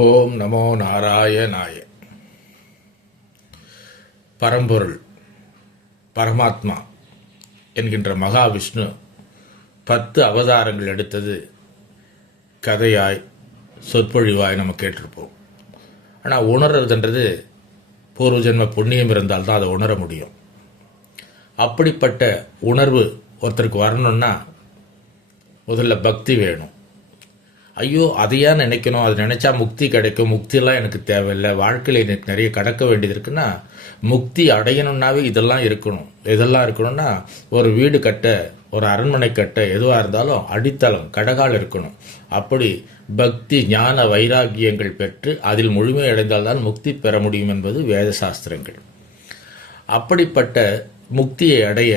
ஓம் நமோ நாராயணாய. பரம்பொருள் பரமாத்மா என்கின்ற மகாவிஷ்ணு 10 அவதாரங்கள் எடுத்தது கதையாய் சொற்பொழிவாய் நம்ம கேட்டிருப்போம். ஆனால் உணர்றதுன்றது பூர்வ ஜென்ம புண்ணியம் இருந்தால்தான் அதை உணர முடியும். அப்படிப்பட்ட உணர்வு ஒருத்தருக்கு வரணும்னா முதல்ல பக்தி வேணும். ஐயோ அதையா நினைக்கணும், அது நினச்சா முக்தி கிடைக்கும், முக்தியெல்லாம் எனக்கு தேவையில்லை, வாழ்க்கையில் எனக்கு நிறைய கடக்க வேண்டியது இருக்குன்னா, முக்தி அடையணும்னாவே இதெல்லாம் இருக்கணும். எதெல்லாம் இருக்கணும்னா, ஒரு வீடு கட்ட, ஒரு அரண்மனை கட்ட, எதுவாக இருந்தாலும் அடித்தளம் கடகால் இருக்கணும். அப்படி பக்தி ஞான வைராக்கியங்கள் பெற்று அதில் முழுமை அடைந்தால்தான் முக்தி பெற முடியும் என்பது வேத சாஸ்திரங்கள். அப்படிப்பட்ட முக்தியை அடைய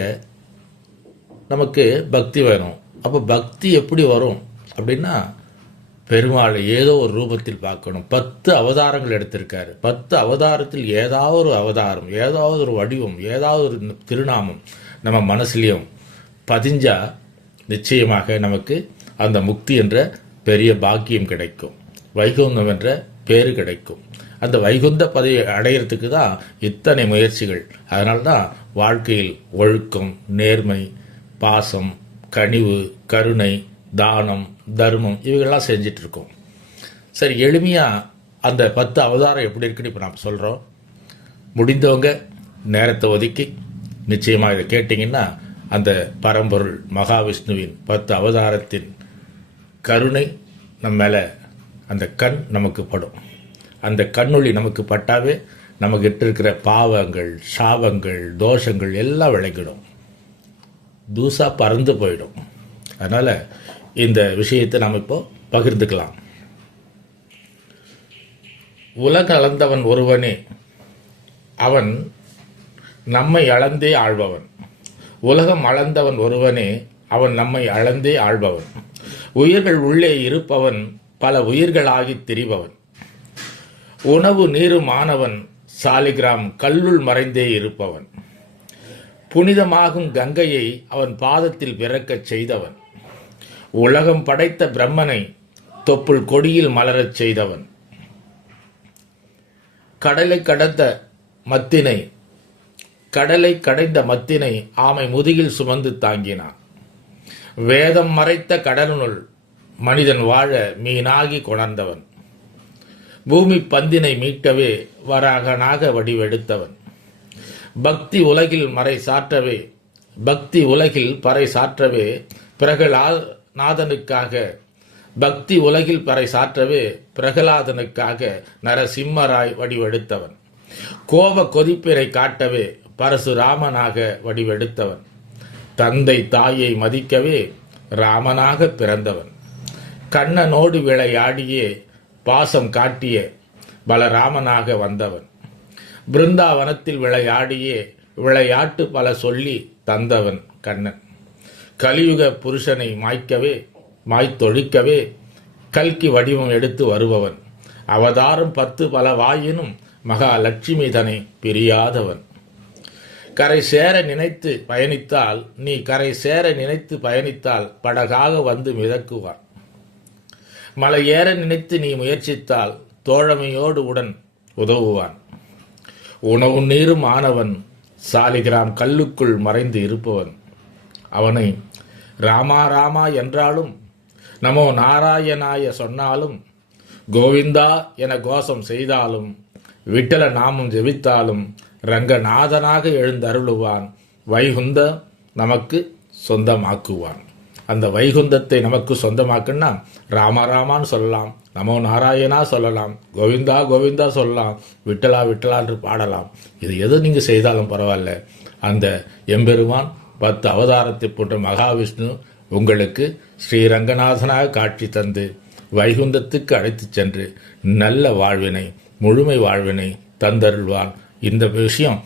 நமக்கு பக்தி வேணும். அப்போ பக்தி எப்படி வரும் அப்படின்னா, பெருமாள் ஏதோ ஒரு ரூபத்தில் பார்க்கணும். 10 அவதாரங்கள் எடுத்திருக்காரு. 10 அவதாரத்தில் ஏதாவது ஒரு அவதாரம், ஏதாவது ஒரு வடிவம், ஏதாவது ஒரு திருநாமம் நம்ம மனசுலையும் பதிஞ்சா நிச்சயமாக நமக்கு அந்த முக்தி என்ற பெரிய பாக்கியம் கிடைக்கும், வைகுந்தம் என்ற பேரு கிடைக்கும். அந்த வைகுந்த பதவியை அடையிறதுக்கு தான் இத்தனை முயற்சிகள். அதனால்தான் வாழ்க்கையில் ஒழுக்கம், நேர்மை, பாசம், கனிவு, கருணை, தானம், தர்மம் இவைகள்லாம் செஞ்சிட்ருக்கோம். சரி, எளிமையாக அந்த 10 அவதாரம் எப்படி இருக்குன்னு இப்போ நாம் சொல்கிறோம். முடிந்தவங்க நேரத்தை ஒதுக்கி நிச்சயமாக இதை கேட்டிங்கன்னா அந்த பரம்பொருள் மகாவிஷ்ணுவின் 10 அவதாரத்தின் கருணை நம்ம மேலே, அந்த கண் நமக்கு படும். அந்த கண்ணொளி நமக்கு பட்டாவே நமக்கிட்ட இருக்கிற பாவங்கள், சாபங்கள், தோஷங்கள் எல்லாம் விளங்கிடும், தூசா பறந்து போயிடும். அதனால் இந்த விஷயத்தை நாம் இப்போ பகிர்ந்துக்கலாம். உலக அளந்தவன் ஒருவனே, அவன் நம்மை அளந்தே ஆள்பவன். உலகம் அளந்தவன் ஒருவனே, அவன் நம்மை அளந்தே ஆள்பவன். உயிர்கள் உள்ளே இருப்பவன் பல உயிர்களாகி திரிபவன். உணவு நீருமானவன் சாலிகிராம் கல்லுள் மறைந்தே இருப்பவன். புனிதமாகும் கங்கையை அவன் பாதத்தில் பிறக்கச் செய்தவன். உலகம் படைத்த பிரம்மனை தொப்புள் கொடியில் மலரச் செய்தவன். கடலை கடைந்த மத்தினை ஆமை முதுகில் சுமந்து தாங்கினான். வேதம் மறைத்த கடலுனுள் மனிதன் வாழ மீனாகி கொணர்ந்தவன். பூமி பந்தினை மீட்கவே வராகனாக வடிவெடுத்தவன். பக்தி உலகில் பறை சாற்றவே பிரகலாதனுக்காக நரசிம்மராய் வடிவெடுத்தவன். கோப கொதிப்பினை காட்டவே பரசுராமனாக வடிவெடுத்தவன். தந்தை தாயை மதிக்கவே ராமனாக பிறந்தவன். கண்ணனோடு விளையாடியே பாசம் காட்டிய பலராமனாக வந்தவன். பிருந்தாவனத்தில் விளையாடியே விளையாட்டு பல சொல்லி தந்தவன் கண்ணன். கலியுக புருஷனை மாய்த்தொழிக்கவே கல்கி வடிவம் எடுத்து வருபவன். அவதாரம் 10 பல வாயினும் மகாலட்சுமி தனை பிரியாதவன். கரை சேர நினைத்து பயணித்தால் படகாக வந்து மிதக்குவான். மலை ஏற நினைத்து நீ முயற்சித்தால் தோழமையோடு உடன் உதவுவான். உணவு நீரும் ஆனவன் சாலிகிராம் கல்லுக்குள் மறைந்து இருப்பவன். அவனை ராமா ராமா என்றாலும், நமோ நாராயணாய சொன்னாலும், கோவிந்தா என கோஷம் செய்தாலும், விட்டல நாமம் ஜெபித்தாலும் ரங்கநாதனாக எழுந்தருளுவான். வைகுந்த நமக்கு சொந்தமாக்குவான். அந்த வைகுந்தத்தை நமக்கு சொந்தமாக்குன்னா ராமாராமான்னு சொல்லலாம், நமோ நாராயணா சொல்லலாம், கோவிந்தா கோவிந்தா சொல்லலாம், விட்டலா விட்டலா என்று பாடலாம். இது எது நீங்கள் செய்தாலும் பரவாயில்ல. அந்த எம்பெருமான் 10 அவதாரத்தை போன்ற மகாவிஷ்ணு உங்களுக்கு ஸ்ரீரங்கநாதனாக காட்சி தந்து வைகுந்தத்துக்கு அழைத்து சென்று நல்ல வாழ்வினை, முழுமை வாழ்வினை தந்தருள்வான். இந்த விஷயம்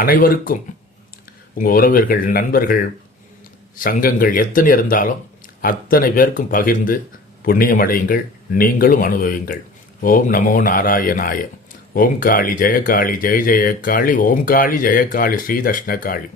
அனைவருக்கும், உங்கள் உறவினர்கள், நண்பர்கள், சங்கங்கள் எத்தனை இருந்தாலும் அத்தனை பேருக்கும் பகிர்ந்து புண்ணியம் அடையுங்கள், நீங்களும் அனுபவியுங்கள். ஓம் நமோ நாராயணாய. ஓம் காளி ஜெய காளி ஜெய ஜெய காளி. ஓம் காளி ஜெய காளி ஸ்ரீ தஷ்ண காளி.